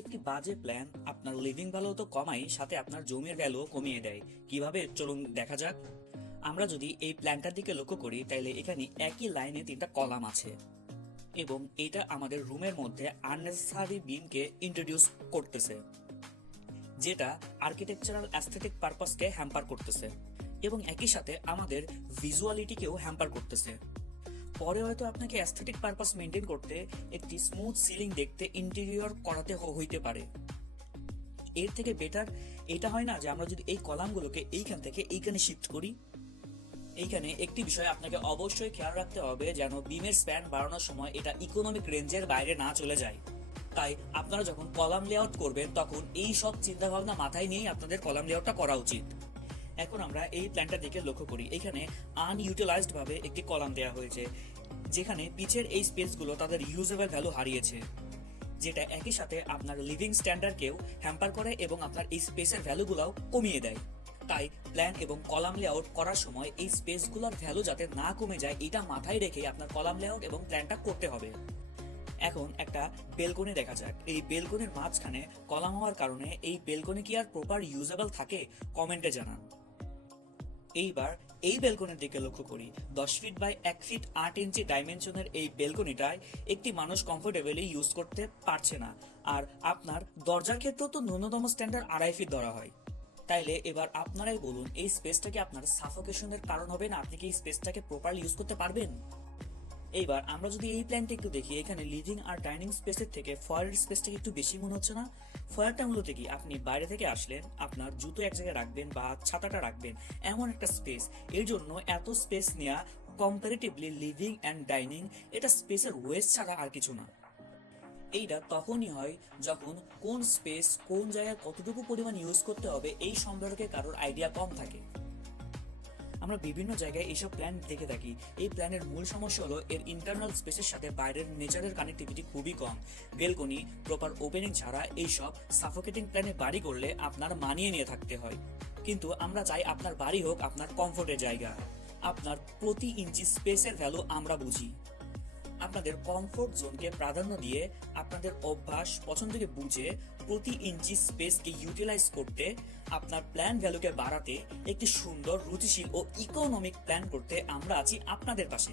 একটি বাজে প্ল্যান আপনার লিভিং ভ্যালু তো কমাই, সাথে আপনার জমির ভ্যালু কমিয়ে দেয়। কিভাবে, চলুন দেখা যাক। আমরা যদি এই প্ল্যানটার দিকে লক্ষ্য করি, তাহলে এখানে একই লাইনে তিনটা কলাম আছে এবং এটা আমাদের রুমের মধ্যে আননেসেসারি বিমকে ইন্ট্রোডিউস করতেছে, যেটা আর্কিটেকচারাল অ্যাস্থেটিক পারপাসকে হ্যাম্পার করতেছে এবং একই সাথে আমাদের ভিজুয়ালিটিকেও হ্যাম্পার করতেছে। পরে হয়তো আপনাকে অ্যাস্থেটিক পারপাস মেনটেন করতে একটি স্মুথ সিলিং দেখতে ইন্টেরিয়র করাতে হইতে পারে। এর থেকে বেটার এটা হয় না যে আমরা যদি এই কলামগুলোকে এইখান থেকে এইখানে শিফট করি। এইখানে একটি বিষয় আপনাকে অবশ্যই খেয়াল রাখতে হবে, যেন বিমের স্প্যান বাড়ানোর সময় এটা ইকোনমিক রেঞ্জের বাইরে না চলে যায়। তাই আপনারা যখন কলাম লেআউট করবেন, তখন এই সব চিন্তা ভাবনা মাথায় নিয়েই আপনাদের কলাম লেআউটটা করা উচিত। এখন আমরা এই প্ল্যানটার দিকে লক্ষ্য করি। এখানে আনইউটিলাইজড ভাবে একটি কলাম দেওয়া হয়েছে, যেখানে পিচের এই স্পেসগুলো তাদের ইউজেবল ভ্যালু হারিয়েছে, যেটা একই সাথে আপনার লিভিং স্ট্যান্ডার্ডকেও হ্যাম্পার করে এবং আপনার এই স্পেসের ভ্যালুগুলোও কমিয়ে দেয়। তাই প্ল্যান এবং কলাম লেআউট করার সময় এই স্পেসগুলোর ভ্যালু যাতে না কমে যায়, এটা মাথায় রেখে আপনার কলাম লেআউট এবং প্ল্যানটা করতে হবে। এখন একটা বেলকনি দেখা যাক। এই বেলকনির মাঝখানে কলাম হওয়ার কারণে এই বেলকনি কি আর প্রপার ইউজেবল থাকে? কমেন্টে জানান। এইবার এই বেলকনির দিকে লক্ষ্য করি। 10 ফিট বাই 1 ফিট 8 ইঞ্চি ডাইমেনশনের এই বেলকনিটায় একটি মানুষ কমফোর্টেবলি ইউজ করতে পারছে না। আর আপনার দরজার ক্ষেত্রেও তো ন্যূনতম স্ট্যান্ডার্ড 2.5 ফিট ধরা হয়। তাইলে এবার আপনারাই বলুন, এই স্পেসটা কি আপনার সাফোকেশনের কারণ হবে না? আপনি কি এই স্পেসটাকে প্রপারলি ইউজ করতে পারবেন? এইবার আমরা যদি এই প্ল্যানটা একটু দেখি, এখানে লিভিং আর ডাইনিং স্পেসের থেকে ফয়ারের স্পেসটাকে একটু বেশি মনে হচ্ছে না? ফয়ারটা মূলত কি, আপনি বাইরে থেকে আসলেন, আপনার জুতো এক জায়গায় রাখবেন বা ছাতাটা রাখবেন, এমন একটা স্পেস। এর জন্য এত স্পেস নেওয়া কম্পারেটিভলি লিভিং অ্যান্ড ডাইনিং এটা স্পেসের ওয়েস্ট ছাড়া আর কিছু না। এইটা তখনই হয় যখন কোন স্পেস কোন জায়গায় কতটুকু পরিমাণ ইউজ করতে হবে এই সম্পর্কে কারোর আইডিয়া কম থাকে। আমরা বিভিন্ন জায়গায় এইসব প্ল্যান দেখে থাকি। এই প্ল্যানের মূল সমস্যা হলো এর ইন্টারনাল স্পেসের সাথে বাইরের নেচারের কানেক্টিভিটি খুবই কম। বেলকনি, প্রপার ওপেনিং ছাড়া এইসব সাফোকেটিং প্ল্যানে বাড়ি করলে আপনার মানিয়ে নিয়ে থাকতে হয়। কিন্তু আমরা চাই আপনার বাড়ি হোক আপনার কমফোর্টের জায়গা। আপনার প্রতি ইঞ্চি স্পেসের ভ্যালু আমরা বুঝি। আপনাদের কমফোর্ট জোনকে প্রাধান্য দিয়ে, আপনাদের অভ্যাস পছন্দকে বুঝে প্রতি ইঞ্চি স্পেসকে ইউটিলাইজ করতে, আপনার প্ল্যান ভ্যালুকে বাড়াতে, একটি সুন্দর, রুচিশীল ও ইকোনমিক প্ল্যান করতে আমরা আছি আপনাদের পাশে।